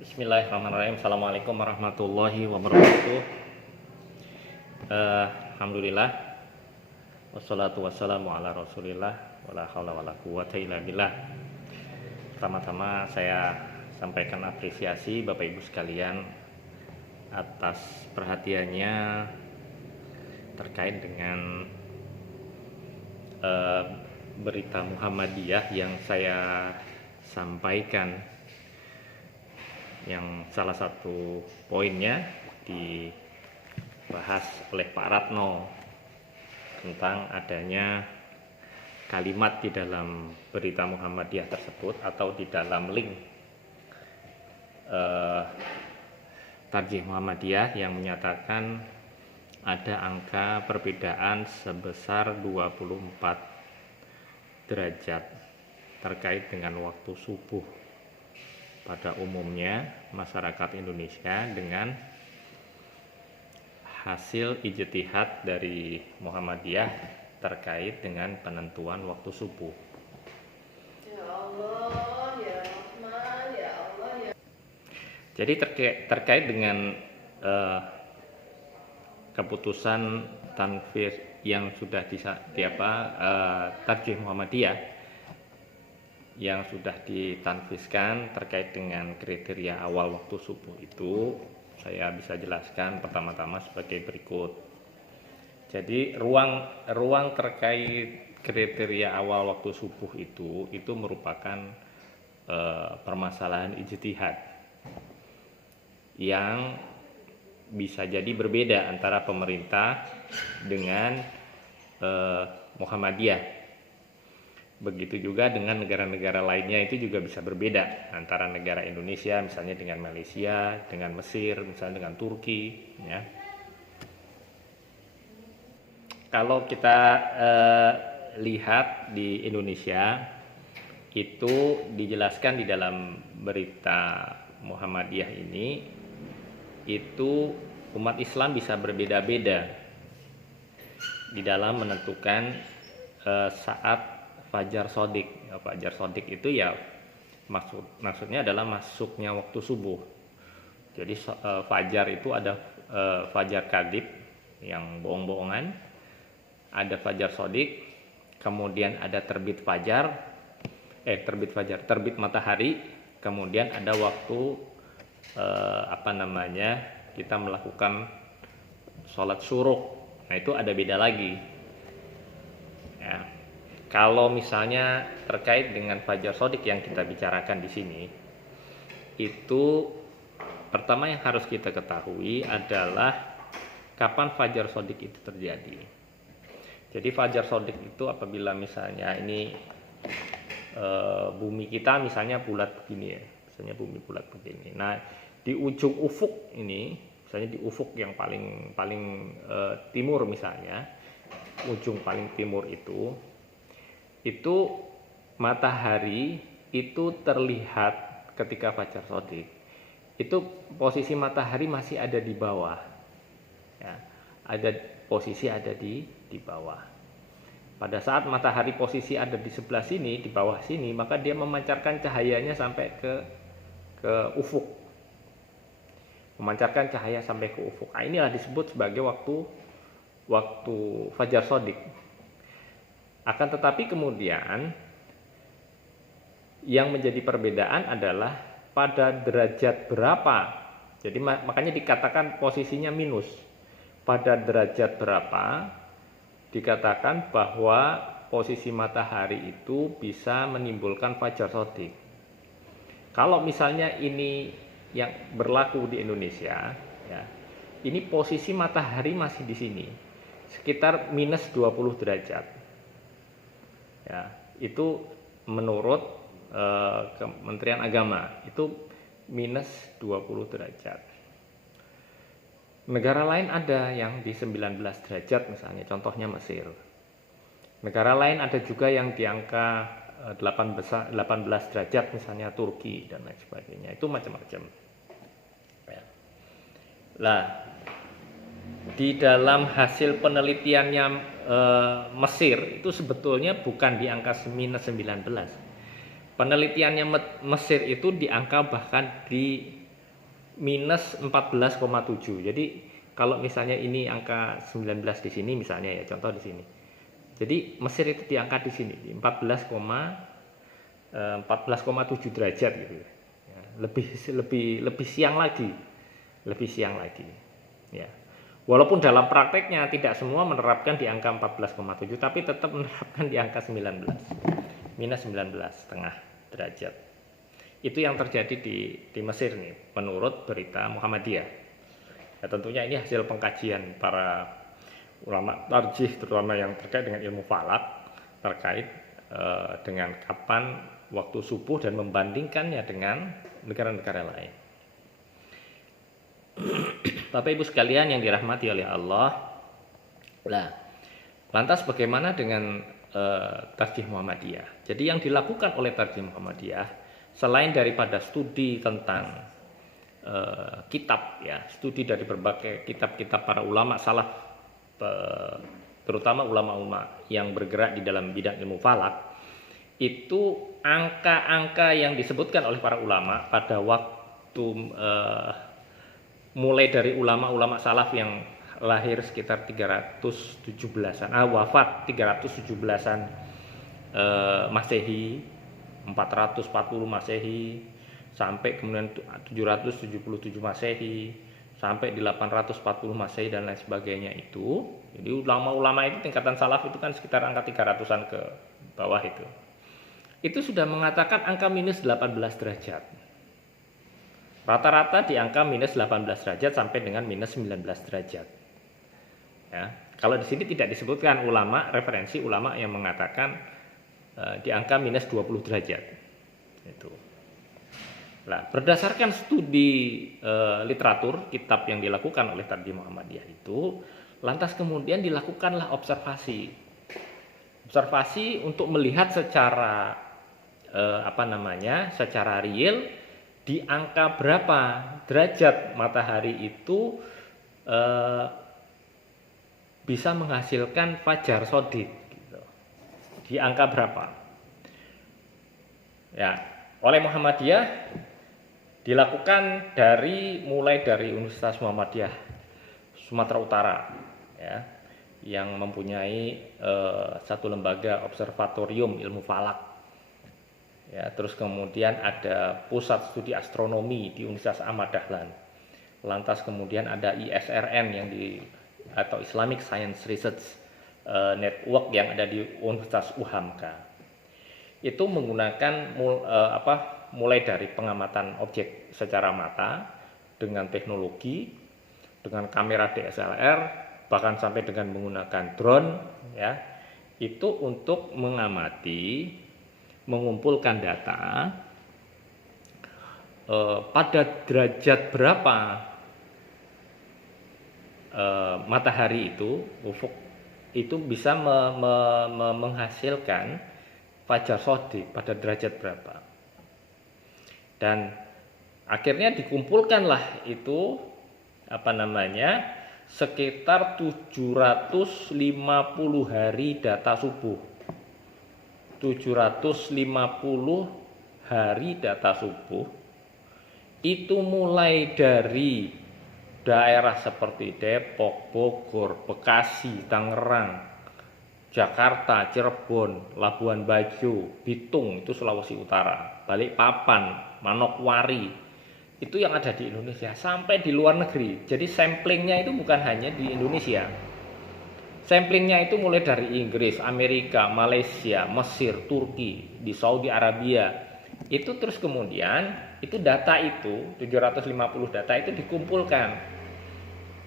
Bismillahirrahmanirrahim. Assalamualaikum warahmatullahi wabarakatuh. Alhamdulillah. Wassalatu wassalamu ala rasulillah. Wala hawla wala quwwata illa billah. Pertama-tama saya sampaikan apresiasi Bapak Ibu sekalian atas perhatiannya terkait dengan berita Muhammadiyah yang saya sampaikan, yang salah satu poinnya dibahas oleh Pak Ratno tentang adanya kalimat di dalam berita Muhammadiyah tersebut atau di dalam link Tarjih Muhammadiyah yang menyatakan ada angka perbedaan sebesar 24 derajat terkait dengan waktu subuh pada umumnya masyarakat Indonesia dengan hasil ijtihad dari Muhammadiyah terkait dengan penentuan waktu subuh. Ya Allah, ya Rahman, ya Allah, ya. Jadi terkait dengan keputusan tanfir yang sudah Tarjih Muhammadiyah yang sudah ditanfiskan terkait dengan kriteria awal waktu subuh itu, saya bisa jelaskan pertama-tama sebagai berikut. Jadi ruang terkait kriteria awal waktu subuh itu merupakan permasalahan ijtihad yang bisa jadi berbeda antara pemerintah dengan Muhammadiyah. Begitu juga dengan negara-negara lainnya, itu juga bisa berbeda antara negara Indonesia misalnya dengan Malaysia, dengan Mesir, misalnya dengan Turki, ya. Kalau kita lihat di Indonesia, itu dijelaskan di dalam berita Muhammadiyah ini, itu umat Islam bisa berbeda-beda di dalam menentukan saat Fajar Shodiq. Fajar Shodiq itu ya maksudnya adalah masuknya waktu subuh. Jadi fajar itu ada fajar kadib yang bohong-bohongan, ada fajar Shodiq, kemudian ada terbit matahari, kemudian ada waktu kita melakukan sholat syuruk. Nah, itu ada beda lagi, ya. Kalau misalnya terkait dengan Fajar Shodiq yang kita bicarakan di sini, itu pertama yang harus kita ketahui adalah kapan Fajar Shodiq itu terjadi. Jadi Fajar Shodiq itu apabila misalnya ini bumi kita misalnya bulat begini ya, misalnya bumi bulat begini. Nah, di ujung ufuk ini, misalnya di ufuk yang paling timur misalnya, ujung paling timur itu matahari itu terlihat ketika Fajar Shodiq. Itu posisi matahari masih ada di bawah, ya, ada di bawah. Pada saat matahari posisi ada di sebelah sini, di bawah sini, maka dia memancarkan cahayanya sampai ke ufuk, memancarkan cahaya sampai ke ufuk. Nah, inilah disebut sebagai waktu Fajar Shodiq. Akan tetapi kemudian yang menjadi perbedaan adalah pada derajat berapa. Jadi makanya dikatakan posisinya minus. Pada derajat berapa dikatakan bahwa posisi matahari itu bisa menimbulkan Fajar Shodiq. Kalau misalnya ini yang berlaku di Indonesia, ya, ini posisi matahari masih di sini, sekitar minus 20 derajat. Ya, itu menurut Kementerian Agama itu minus 20 derajat. Negara lain ada yang di 19 derajat misalnya, contohnya Mesir. Negara lain ada juga yang di angka 18 derajat misalnya Turki dan lain sebagainya. Itu macam-macam. Ya. Lah, di dalam hasil penelitiannya Mesir itu sebetulnya bukan di angka minus 19. Penelitiannya Mesir itu di angka bahkan di minus 14,7. Jadi kalau misalnya ini angka 19 di sini misalnya ya, contoh di sini. Jadi Mesir itu diangkat di sini di 14,7 derajat gitu ya. Lebih siang lagi. Lebih siang lagi. Ya. Walaupun dalam prakteknya tidak semua menerapkan di angka 14,7 tapi tetap menerapkan di angka 19. Minus 19,5 derajat. Itu yang terjadi di Mesir nih, menurut berita Muhammadiyah. Ya, tentunya ini hasil pengkajian para ulama tarjih, terutama yang terkait dengan ilmu falak, terkait dengan kapan waktu subuh dan membandingkannya dengan negara-negara lain. Bapak Ibu sekalian yang dirahmati oleh Allah, lantas bagaimana dengan tarjih Muhammadiyah? Jadi yang dilakukan oleh tarjih Muhammadiyah, selain daripada studi tentang kitab ya, studi dari berbagai kitab-kitab para ulama salaf, terutama ulama-ulama yang bergerak di dalam bidang ilmu falak, itu angka-angka yang disebutkan oleh para ulama pada waktu mulai dari ulama-ulama salaf yang lahir sekitar 317-an, wafat 317-an Masehi, 440 Masehi, sampai kemudian 777 Masehi, sampai di 840 Masehi dan lain sebagainya itu. Jadi ulama-ulama itu tingkatan salaf itu kan sekitar angka 300-an ke bawah itu. Itu sudah mengatakan angka minus 18 derajat. Rata-rata di angka minus 18 derajat sampai dengan minus 19 derajat. Ya, kalau di sini tidak disebutkan ulama, referensi ulama yang mengatakan di angka minus 20 derajat. Itu. Nah, berdasarkan studi literatur kitab yang dilakukan oleh Tarjih Muhammadiyah itu, lantas kemudian dilakukanlah observasi untuk melihat secara secara real di angka berapa derajat matahari itu bisa menghasilkan fajar shadiq gitu. Di angka berapa? Ya, oleh Muhammadiyah dilakukan mulai dari Universitas Muhammadiyah Sumatera Utara ya, yang mempunyai satu lembaga observatorium ilmu falak. Ya, terus kemudian ada pusat studi astronomi di Universitas Ahmad Dahlan. Lantas kemudian ada ISRN atau Islamic Science Research Network yang ada di Universitas UHAMKA. Itu menggunakan mulai dari pengamatan objek secara mata dengan teknologi, dengan kamera DSLR, bahkan sampai dengan menggunakan drone ya. Itu untuk mengumpulkan data pada derajat berapa matahari itu, ufuk itu bisa menghasilkan fajar shadiq pada derajat berapa. Dan akhirnya dikumpulkanlah itu sekitar 750 hari data subuh. 750 hari data subuh itu mulai dari daerah seperti Depok, Bogor, Bekasi, Tangerang, Jakarta, Cirebon, Labuan Bajo, Bitung itu Sulawesi Utara, Balikpapan, Manokwari, itu yang ada di Indonesia sampai di luar negeri. Jadi samplingnya itu bukan hanya di Indonesia. Samplingnya itu mulai dari Inggris, Amerika, Malaysia, Mesir, Turki, di Saudi Arabia. Itu terus kemudian itu data itu 750 data itu dikumpulkan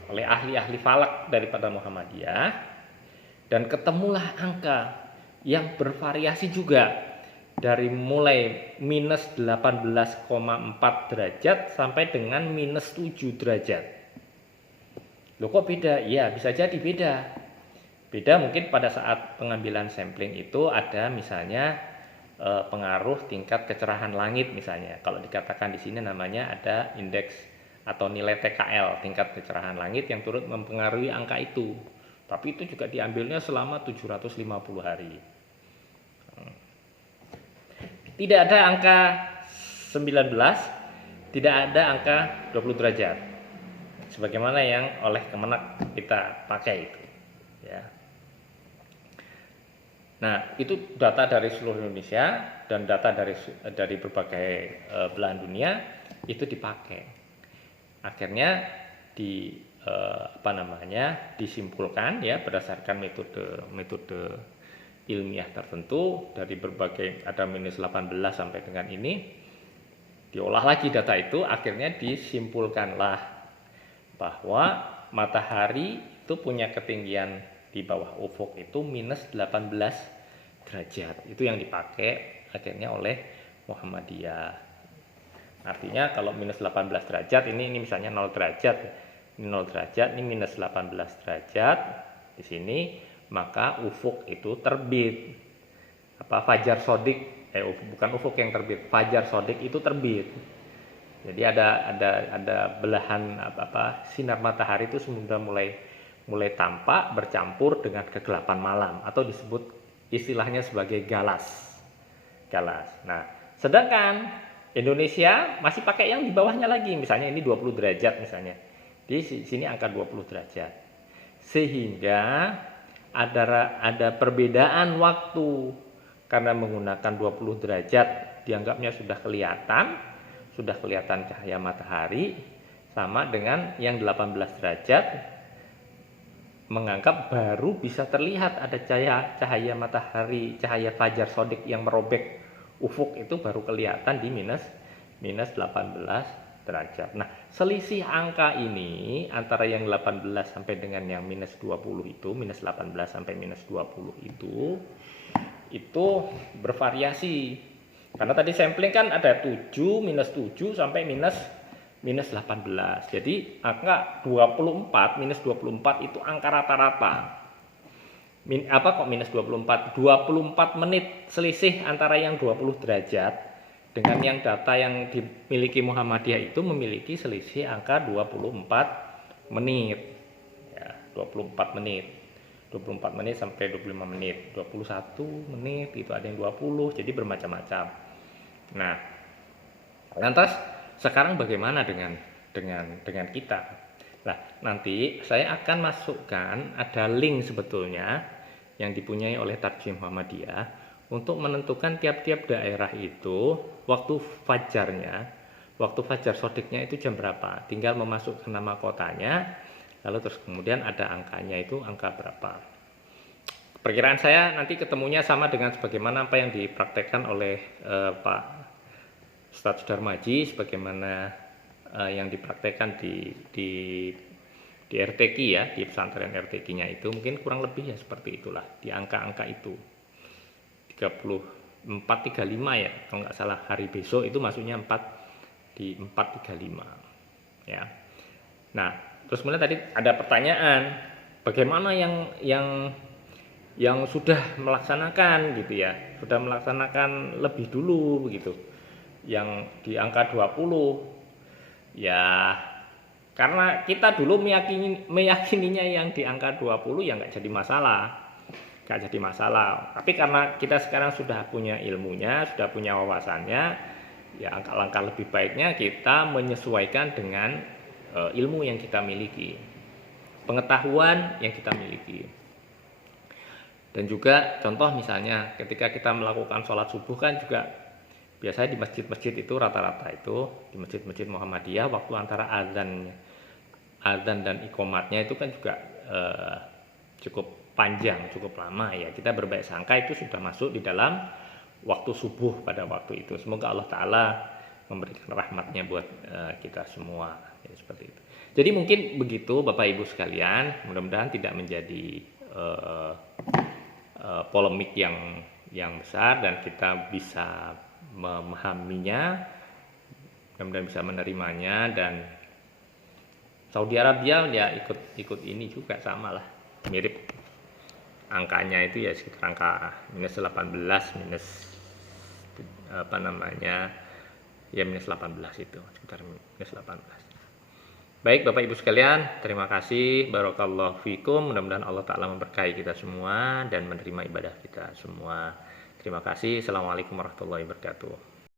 oleh ahli-ahli falak daripada Muhammadiyah dan ketemulah angka yang bervariasi juga dari mulai minus 18,4 derajat sampai dengan minus 7 derajat. Loh kok beda? Ya bisa jadi beda. Beda mungkin pada saat pengambilan sampling itu ada misalnya pengaruh tingkat kecerahan langit misalnya. Kalau dikatakan di sini namanya ada indeks atau nilai TKL, tingkat kecerahan langit yang turut mempengaruhi angka itu. Tapi itu juga diambilnya selama 750 hari. Tidak ada angka 19 tidak ada angka 20 derajat sebagaimana yang oleh Kemenak kita pakai itu, ya. Nah, itu data dari seluruh Indonesia dan data dari berbagai belahan dunia itu dipakai. Akhirnya disimpulkan ya berdasarkan metode ilmiah tertentu dari berbagai, ada minus 18 sampai dengan ini, diolah lagi data itu, akhirnya disimpulkanlah bahwa matahari itu punya ketinggian di bawah ufuk itu minus 18 derajat. Itu yang dipakai akhirnya oleh Muhammadiyah. Artinya kalau minus 18 derajat, ini misalnya 0 derajat, ini 0 derajat, ini minus 18 derajat di sini, maka ufuk itu terbit. Fajar sodik, bukan ufuk yang terbit, fajar sodik itu terbit. Jadi ada belahan sinar matahari itu sudah mulai tampak bercampur dengan kegelapan malam, atau disebut istilahnya sebagai galas. Nah, sedangkan Indonesia masih pakai yang di bawahnya lagi, misalnya ini 20 derajat misalnya. Di sini angka 20 derajat. Sehingga ada perbedaan waktu karena menggunakan 20 derajat dianggapnya sudah kelihatan cahaya matahari, sama dengan yang 18 derajat menganggap baru bisa terlihat ada cahaya matahari, cahaya fajar sodik yang merobek ufuk itu baru kelihatan di minus 18 derajat. Nah, selisih angka ini antara yang 18 sampai dengan yang minus 20 itu, minus 18 sampai minus 20 itu bervariasi. Karena tadi sampling kan ada 7, minus 7 sampai minus 18. Jadi angka 24, minus 24 itu angka rata-rata. Kok minus 24? 24 menit selisih antara yang 20 derajat dengan yang data yang dimiliki Muhammadiyah itu memiliki selisih angka 24 menit. Ya, 24 menit. 24 menit sampai 25 menit, 21 menit, itu ada yang 20, jadi bermacam-macam. Nah, lantas sekarang bagaimana dengan kita? Nah, nanti saya akan masukkan ada link sebetulnya yang dipunyai oleh Tarjih Muhammadiyah untuk menentukan tiap-tiap daerah itu waktu fajar sodiknya itu jam berapa. Tinggal memasukkan nama kotanya, lalu terus kemudian ada angkanya itu angka berapa. Perkiraan saya nanti ketemunya sama dengan sebagaimana apa yang dipraktekkan oleh Pak Ustadz Sudarmaji, sebagaimana yang dipraktekkan di RTQ ya, di pesantren RTQ-nya itu mungkin kurang lebih ya seperti itulah, di angka-angka itu 34-35 ya, kalau nggak salah hari besok itu masuknya 4:35 ya. Nah, terus kemudian tadi ada pertanyaan, bagaimana yang sudah melaksanakan gitu ya, sudah melaksanakan lebih dulu begitu, yang di angka 20 ya, karena kita dulu meyakininya yang di angka 20 ya nggak jadi masalah. Tapi karena kita sekarang sudah punya ilmunya, sudah punya wawasannya, ya langkah lebih baiknya kita menyesuaikan dengan ilmu yang kita miliki, pengetahuan yang kita miliki. Dan juga contoh misalnya ketika kita melakukan sholat subuh kan juga biasanya di masjid-masjid itu rata-rata itu di masjid-masjid Muhammadiyah waktu antara azan dan iqomatnya itu kan juga cukup panjang, cukup lama ya. Kita berbaik sangka itu sudah masuk di dalam waktu subuh pada waktu itu. Semoga Allah Ta'ala memberikan rahmatnya buat kita semua ya, seperti itu. Jadi mungkin begitu Bapak Ibu sekalian, mudah-mudahan tidak menjadi polemik yang besar dan kita bisa memahaminya, mudah-mudahan bisa menerimanya. Dan Saudi Arabia ya ikut ini juga sama lah, mirip angkanya itu ya sekitar angka minus 18 minus minus 18 itu sekitar minus 18. Baik Bapak Ibu sekalian, terima kasih, barakallahu fikum. Mudah-mudahan Allah Ta'ala memberkahi kita semua dan menerima ibadah kita semua. Terima kasih. Assalamualaikum warahmatullahi wabarakatuh.